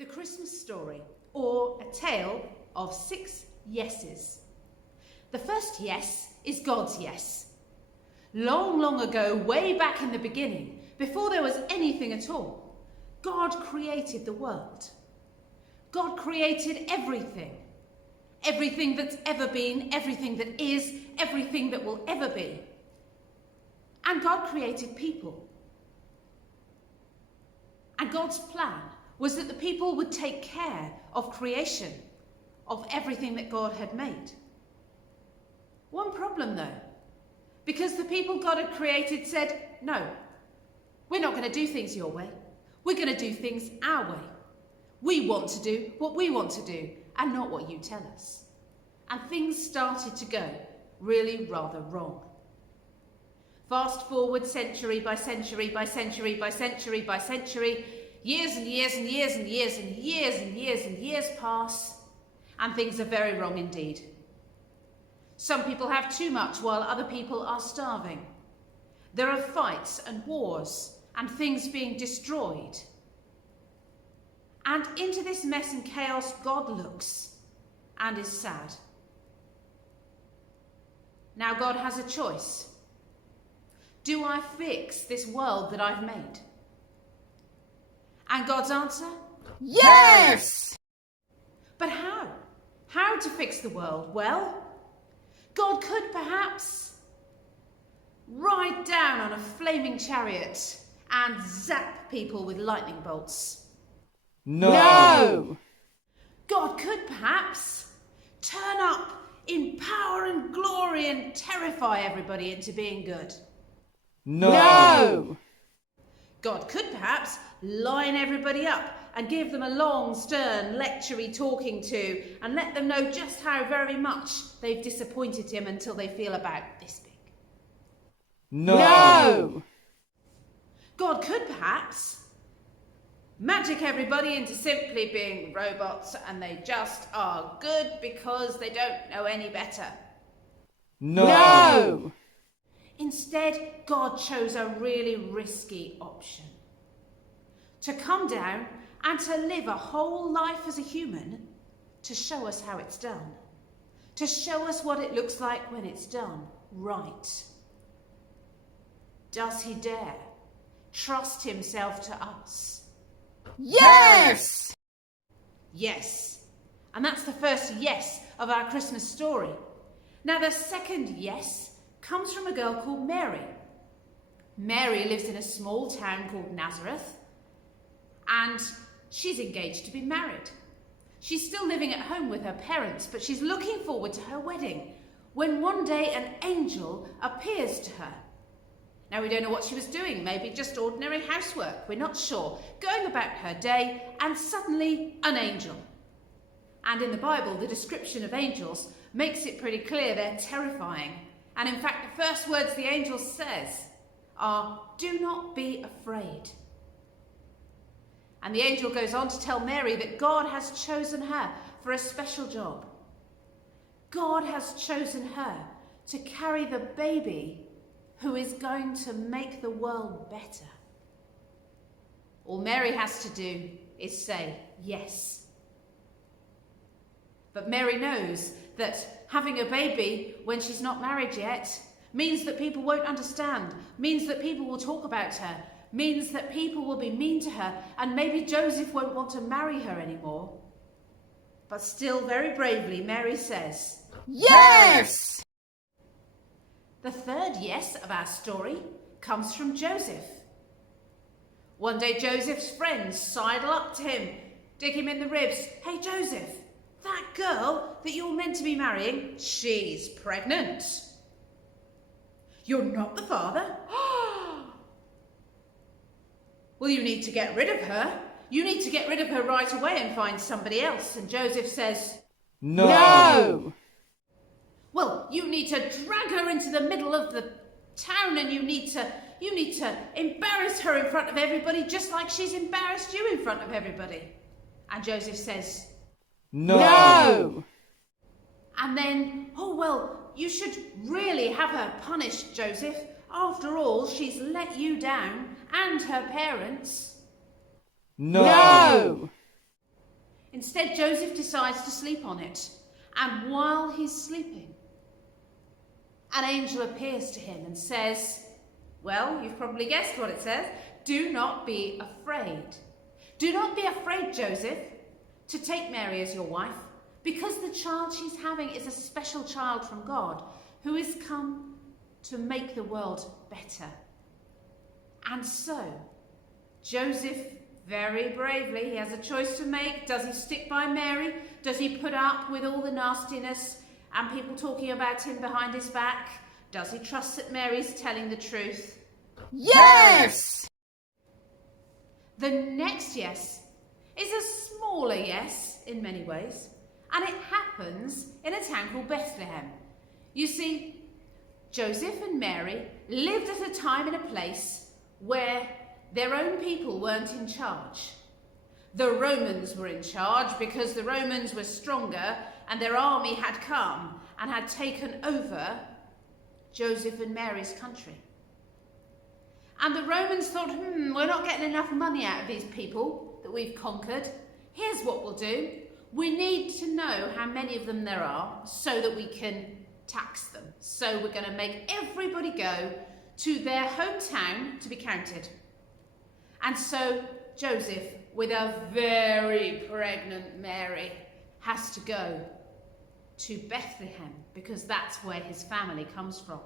The Christmas Story, or A Tale of Six Yeses. The first yes is God's yes. Long, long ago, way back in the beginning, before there was anything at all, God created the world. God created everything. Everything that's ever been, everything that is, everything that will ever be. And God created people. And God's plan was that the people would take care of creation, of everything that God had made. One problem though, because the people God had created said, no, we're not going to do things your way. We're going to do things our way. We want to do what we want to do and not what you tell us. And things started to go really rather wrong. Fast forward century by century by century by century by century, years and years and years and years and years and years and years pass, and things are very wrong indeed. Some people have too much while other people are starving. There are fights and wars and things being destroyed. And into this mess and chaos God looks and is sad. Now God has a choice. Do I fix this world that I've made? And God's answer? Yes! But how? How to fix the world? Well, God could perhaps ride down on a flaming chariot and zap people with lightning bolts. No! God could perhaps turn up in power and glory and terrify everybody into being good. No! God could perhaps line everybody up and give them a long, stern, lectury talking to and let them know just how very much they've disappointed him until they feel about this big. No! God could perhaps magic everybody into simply being robots and they just are good because they don't know any better. No! Instead, God chose a really risky option. To come down and to live a whole life as a human to show us how it's done. To show us what it looks like when it's done right. Does he dare trust himself to us? Yes! Yes. And that's the first yes of our Christmas story. Now the second yes comes from a girl called Mary. Mary lives in a small town called Nazareth, and she's engaged to be married. She's still living at home with her parents, but she's looking forward to her wedding, when one day an angel appears to her. Now we don't know what she was doing, maybe just ordinary housework, we're not sure, going about her day, and suddenly an angel. And in the Bible, the description of angels makes it pretty clear they're terrifying. And in fact, the first words the angel says are, "Do not be afraid." And the angel goes on to tell Mary that God has chosen her for a special job. God has chosen her to carry the baby who is going to make the world better. All Mary has to do is say yes. But Mary knows that having a baby when she's not married yet means that people won't understand, means that people will talk about her, means that people will be mean to her, and maybe Joseph won't want to marry her anymore. But still, very bravely, Mary says, Yes! The third yes of our story comes from Joseph. One day Joseph's friends sidle up to him, dig him in the ribs. "Hey Joseph, that girl that you're meant to be marrying, she's pregnant." "You're not the father?" "Well, you need to get rid of her. You need to get rid of her right away and find somebody else." And Joseph says, No! "Well, you need to drag her into the middle of the town and you need to embarrass her in front of everybody just like she's embarrassed you in front of everybody." And Joseph says, No! And then, "Oh, well, you should really have her punished, Joseph. After all, she's let you down and her parents." No! Instead, Joseph decides to sleep on it. And while he's sleeping, an angel appears to him and says, well, you've probably guessed what it says. Do not be afraid. Do not be afraid, Joseph, to take Mary as your wife, because the child she's having is a special child from God who is come to make the world better. And so, Joseph, very bravely, he has a choice to make. Does he stick by Mary? Does he put up with all the nastiness and people talking about him behind his back? Does he trust that Mary's telling the truth? Yes! The next yes is a smaller yes in many ways, and it happens in a town called Bethlehem. You see, Joseph and Mary lived at a time and a place where their own people weren't in charge. The Romans were in charge because the Romans were stronger and their army had come and had taken over Joseph and Mary's country. And the Romans thought, we're not getting enough money out of these people that we've conquered. Here's what we'll do. We need to know how many of them there are so that we can tax them. So we're going to make everybody go to their hometown to be counted. And so Joseph, with a very pregnant Mary, has to go to Bethlehem because that's where his family comes from.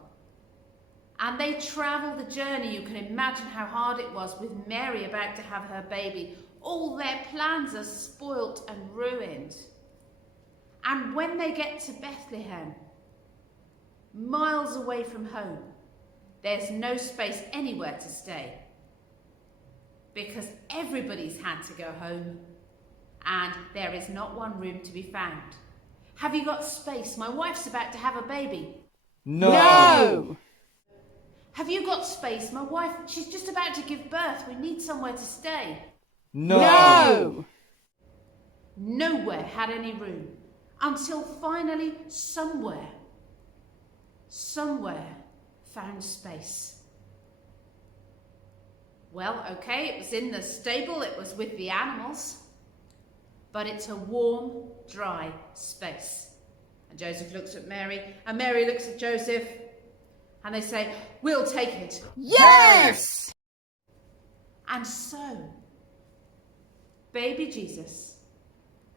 And they travel the journey. You can imagine how hard it was with Mary about to have her baby. All their plans are spoilt and ruined. And when they get to Bethlehem, miles away from home, there's no space anywhere to stay because everybody's had to go home and there is not one room to be found. Have you got space? My wife's about to have a baby. No! Have you got space? My wife, she's just about to give birth. We need somewhere to stay. No! Nowhere had any room until finally somewhere found space. Well, okay, it was in the stable, it was with the animals, but it's a warm, dry space. And Joseph looks at Mary, and Mary looks at Joseph, and they say, we'll take it. Yes! And so, baby Jesus,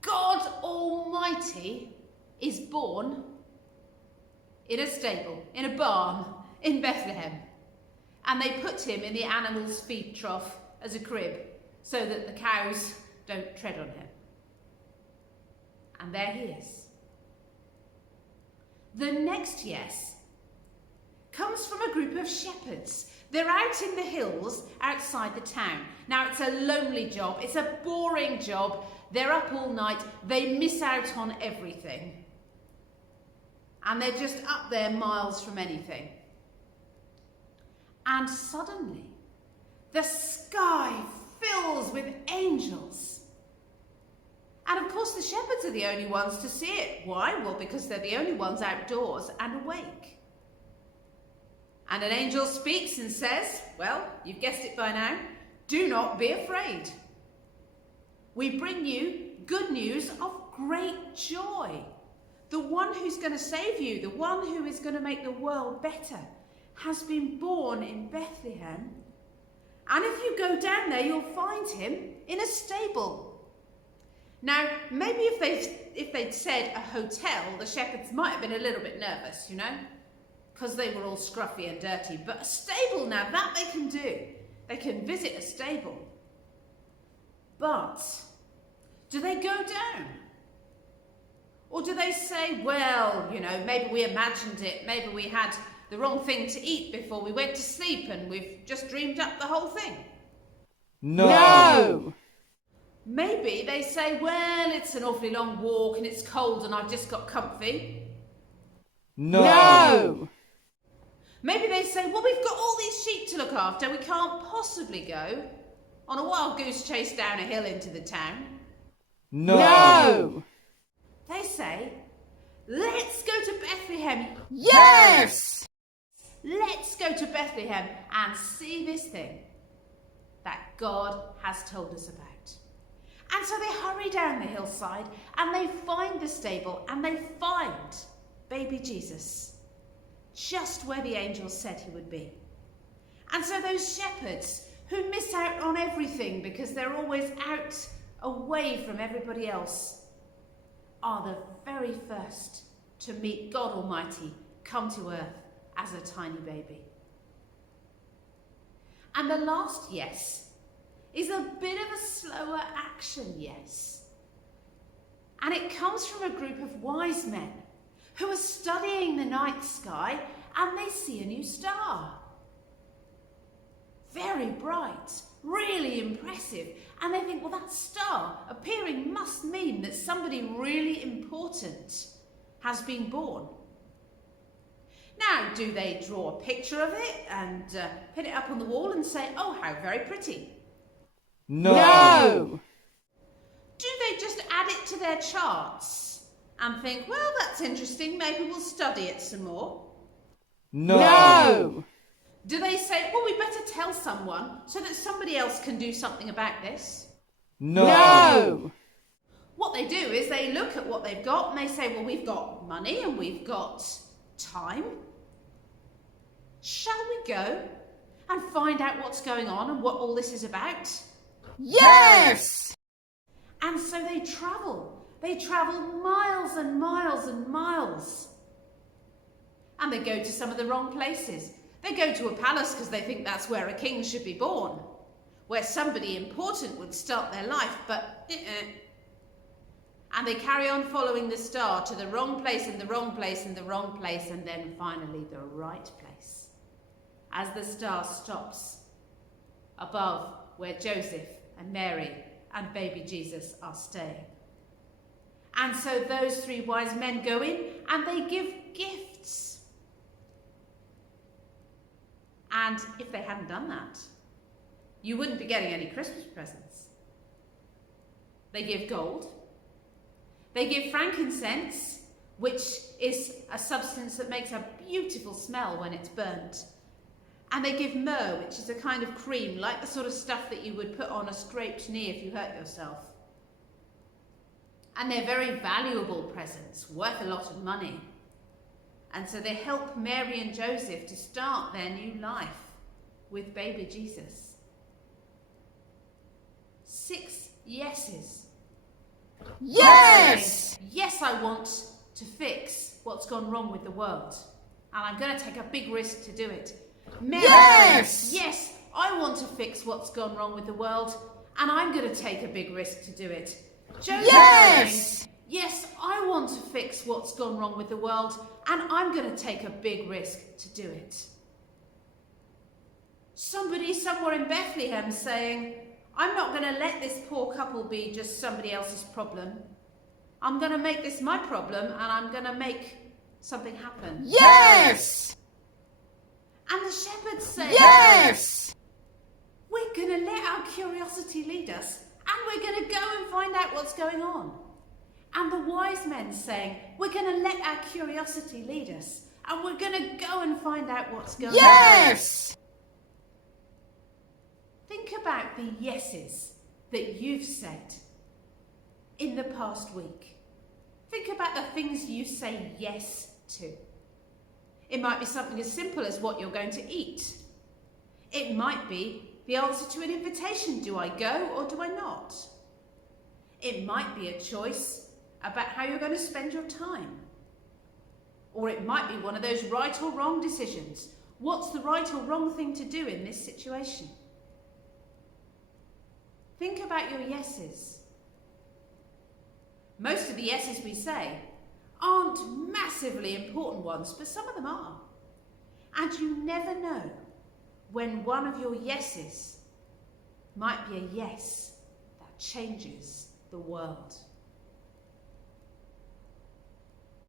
God Almighty, is born in a stable, in a barn, in Bethlehem. And they put him in the animals' feed trough as a crib so that the cows don't tread on him. And there he is. The next yes comes from a group of shepherds. They're out in the hills outside the town. Now, it's a lonely job. It's a boring job. They're up all night. They miss out on everything. And they're just up there miles from anything. And suddenly, the sky fills with angels. And of course, the shepherds are the only ones to see it. Why? Well, because they're the only ones outdoors and awake. And an angel speaks and says, well, you've guessed it by now, do not be afraid. We bring you good news of great joy. The one who's going to save you, the one who is going to make the world better, has been born in Bethlehem. And if you go down there, you'll find him in a stable. Now, maybe if they'd said a hotel, the shepherds might have been a little bit nervous, because they were all scruffy and dirty. But a stable now, that they can do. They can visit a stable. But do they go down? Or do they say, well, maybe we imagined it, maybe we had the wrong thing to eat before we went to sleep and we've just dreamed up the whole thing? No! Maybe they say, well, it's an awfully long walk and it's cold and I've just got comfy. No! Maybe they say, well, we've got all these sheep to look after. We can't possibly go on a wild goose chase down a hill into the town. No! They say, let's go to Bethlehem. Yes! Let's go to Bethlehem and see this thing that God has told us about. And so they hurry down the hillside and they find the stable and they find baby Jesus, just where the angel said he would be. And so those shepherds who miss out on everything because they're always out away from everybody else are the very first to meet God Almighty come to earth as a tiny baby. And the last yes is a bit of a slower action yes. And it comes from a group of wise men who are studying the night sky and they see a new star. Very bright, really impressive. And they think, well, that star appearing must mean that somebody really important has been born. Now, do they draw a picture of it and put it up on the wall and say, oh, how very pretty? No. Do they just add it to their charts and think, well, that's interesting, maybe we'll study it some more? No. Do they say, well, we better tell someone so that somebody else can do something about this? No. What they do is they look at what they've got and they say, well, we've got money and we've got time. Shall we go and find out what's going on and what all this is about? Yes. And so they travel. They travel miles and miles and miles. And they go to some of the wrong places. They go to a palace because they think that's where a king should be born, where somebody important would start their life, but And they carry on following the star to the wrong place and the wrong place and the wrong place, and then finally the right place, as the star stops above where Joseph and Mary and baby Jesus are staying. And so those three wise men go in and they give gifts. And if they hadn't done that, you wouldn't be getting any Christmas presents. They give gold. They give frankincense, which is a substance that makes a beautiful smell when it's burnt. And they give myrrh, which is a kind of cream, like the sort of stuff that you would put on a scraped knee if you hurt yourself. And they're very valuable presents, worth a lot of money. And so they help Mary and Joseph to start their new life with baby Jesus. 6 yeses. Yes. Yes, I want to fix what's gone wrong with the world. And I'm going to take a big risk to do it. Mary, Yes. Yes, I want to fix what's gone wrong with the world. And I'm going to take a big risk to do it. Joseph, Yes. Yes, I want to fix what's gone wrong with the world. And I'm going to take a big risk to do it. Somebody somewhere in Bethlehem saying, I'm not going to let this poor couple be just somebody else's problem. I'm going to make this my problem and I'm going to make something happen. Yes. And the shepherds say, Yes. we're going to let our curiosity lead us and we're going to go and find out what's going on. And the wise men saying, we're going to let our curiosity lead us and we're going to go and find out what's going on. Yes. Think about the yeses that you've said in the past week. Think about the things you say yes to. It might be something as simple as what you're going to eat. It might be the answer to an invitation. Do I go or do I not? It might be a choice about how you're going to spend your time. Or it might be one of those right or wrong decisions. What's the right or wrong thing to do in this situation? Think about your yeses. Most of the yeses we say aren't massively important ones, but some of them are. And you never know when one of your yeses might be a yes that changes the world.